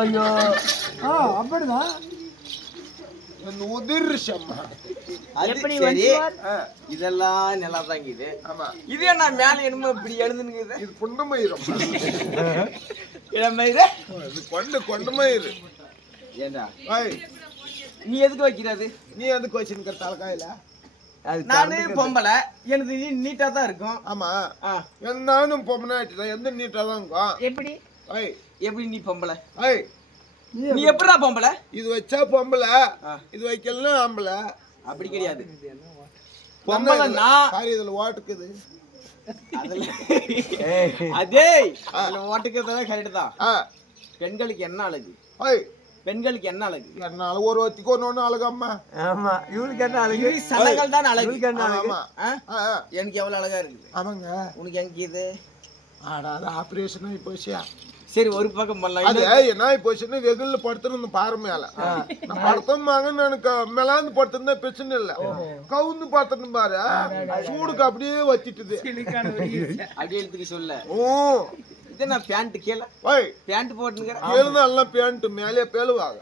ஐயோ அப்படிதான் இதெல்லாம் நல்லா தாங்கிது. இதே நான் மேல என்னமோ இப்படி எழுதுனுங்குது. இது குண்டமயிரும் இளமயிரு கொண்டமயிரு. ஏண்டா நீ எதுக்கு வைக்கிறது? நீ எதுக்கு வச்சுருக்க தலைக்காயில? நானு பொம்பளை, எனக்கு நீட்டா தான் இருக்கும். ஆமா நானும் பொம்பளை எந்த நீட்டா தான் இருக்கும். எப்படி எப்படி நீ பொம்பளை? நீ நீ எப்படா பொம்பளை? இது வச்சா பொம்பளை, இது வைக்கலன்னா ஆம்பளை. அப்படி கிடையாது. பொம்பளைன்னா இதுல ஓட்டுக்குது. அதே ஓட்டுக்கிறதா கரெக்ட் தான். பெண்களுக்கு என்ன அழகு? பெண்களுக்கு என்ன அழகு? என்னால ஒரு ஒத்திக்கு ஒண்ணு அழகம்மா. ஆமா இவளுக்கு என்ன அழகு? சனங்கள் தான் அழகு. ஆமா எனக்கு எவ்வளவு அழகா இருக்குது. ஆமாங்க. உனக்கு எங்க இது? அது ஆபரேஷன் ஆகி போச்சியா? சரி ஒரு பக்கம் பண்ணலாம். அது என்ன ஆகி போச்சுன்னா வெகுல்ல படுத்துருந்து பாரு மேல நான் படுத்தமாங்க எனக்கு மேலாந்து படுத்திருந்தா பிரச்சனை இல்லை. கவுந்து படுத்துருந்து பாரு சூடுக்கு அப்படியே வச்சிட்டுது. அப்படியே எடுத்துக்க சொல்ல. இது நான் பேண்ட் கீழே பேண்ட் போட்டுக்கிறேன். கீழே எல்லாம் பேண்ட் மேலே பேலுவாங்க.